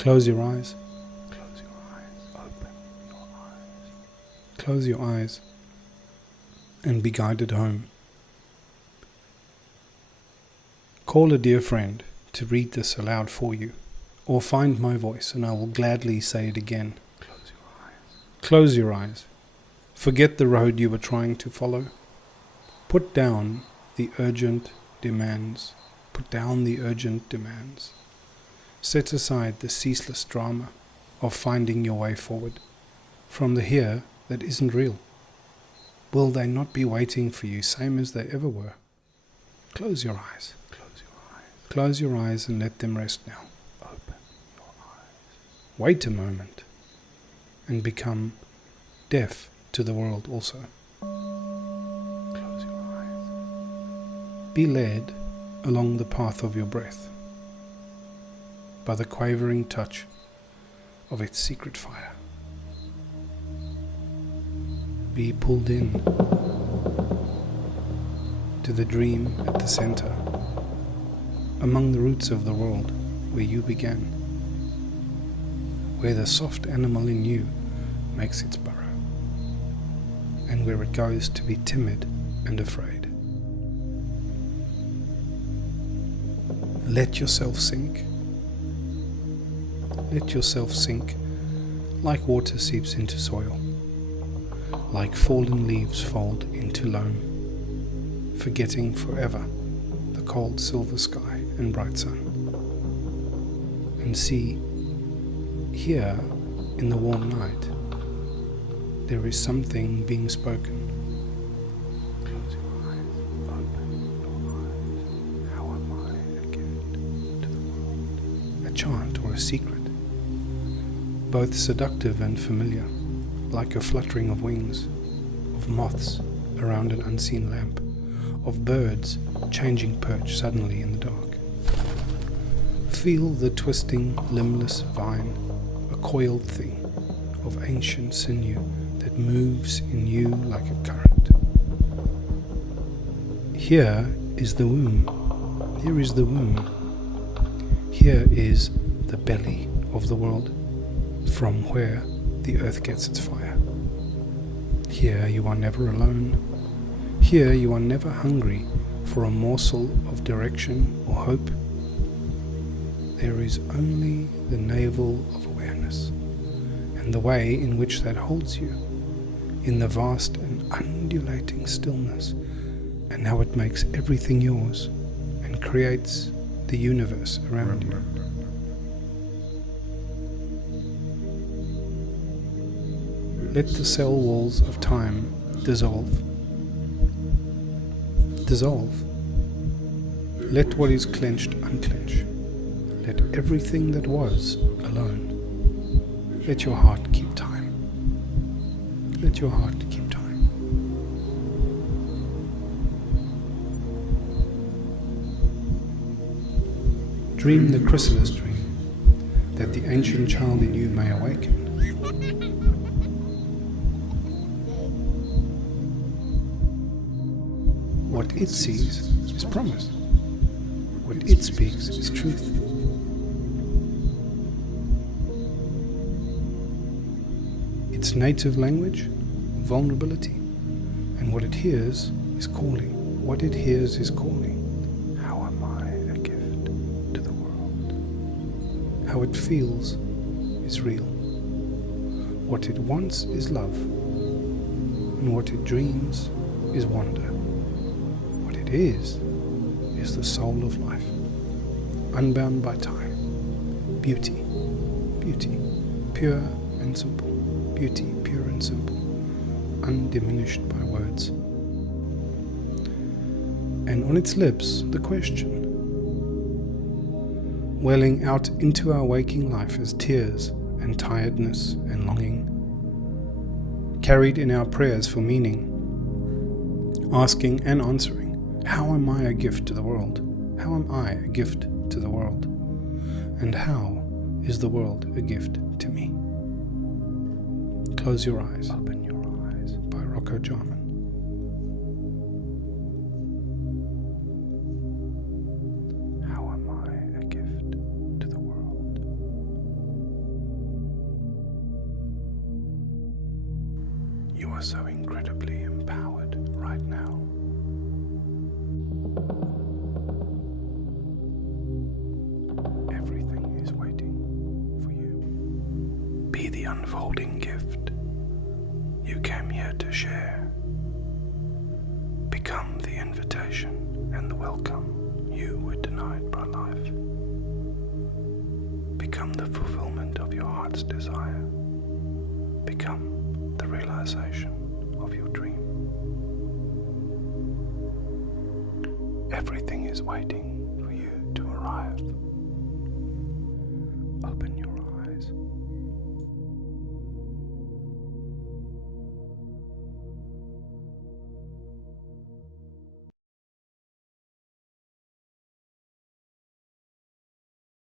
Close your eyes. Close your eyes. Open your eyes. Close your eyes and be guided home. Call a dear friend to read this aloud for you, or find my voice and I will gladly say it again. Close your eyes. Close your eyes. Forget the road you were trying to follow. Put down the urgent demands. Put down the urgent demands. Set aside the ceaseless drama of finding your way forward from the here that isn't real. Will they not be waiting for you same as they ever were? Close your eyes. Close your eyes. Close your eyes and let them rest now. Open your eyes. Wait a moment and become deaf to the world also. Close your eyes. Be led along the path of your breath by the quavering touch of its secret fire. Be pulled in to the dream at the center, among the roots of the world where you began, where the soft animal in you makes its burrow, and where it goes to be timid and afraid. Let yourself sink. Let yourself sink like water seeps into soil, like fallen leaves fold into loam, forgetting forever the cold silver sky and bright sun. And see, here in the warm night, there is something being spoken. Close your eyes. Open your eyes. How am I a gift to the world? A chant or a secret, both seductive and familiar, like a fluttering of wings, of moths around an unseen lamp, of birds changing perch suddenly in the dark. Feel the twisting, limbless vine, a coiled thing of ancient sinew that moves in you like a current. Here is the womb. Here is the womb. Here is the belly of the world, from where the earth gets its fire. Here you are never alone. Here you are never hungry for a morsel of direction or hope. There is only the navel of awareness, and the way in which that holds you in the vast and undulating stillness, and how it makes everything yours and creates the universe around you. Let the cell walls of time dissolve. Dissolve. Let what is clenched unclench. Let everything that was alone. Let your heart keep time. Let your heart keep time. Dream the chrysalis dream, that the ancient child in you may awaken. What it sees is promise. What it speaks is truth. Its native language, vulnerability, and what it hears is calling. What it hears is calling. How am I a gift to the world? How it feels is real. What it wants is love, and what it dreams is wonder. What it is the soul of life, unbound by time. Beauty, beauty, pure and simple. Beauty, pure and simple, undiminished by words. And on its lips, the question, welling out into our waking life as tears and tiredness and longing, carried in our prayers for meaning, asking and answering, how am I a gift to the world? How am I a gift to the world? And how is the world a gift to me? Close your eyes. Open your eyes. By Rocco Jarman. How am I a gift to the world? are so incredibly empowered right now. Everything is waiting for you. Be the unfolding gift you came here to share. Become the invitation and the welcome you were denied by life. Become the fulfillment of your heart's desire. Become the realization of your dream. Everything is waiting for you to arrive. Open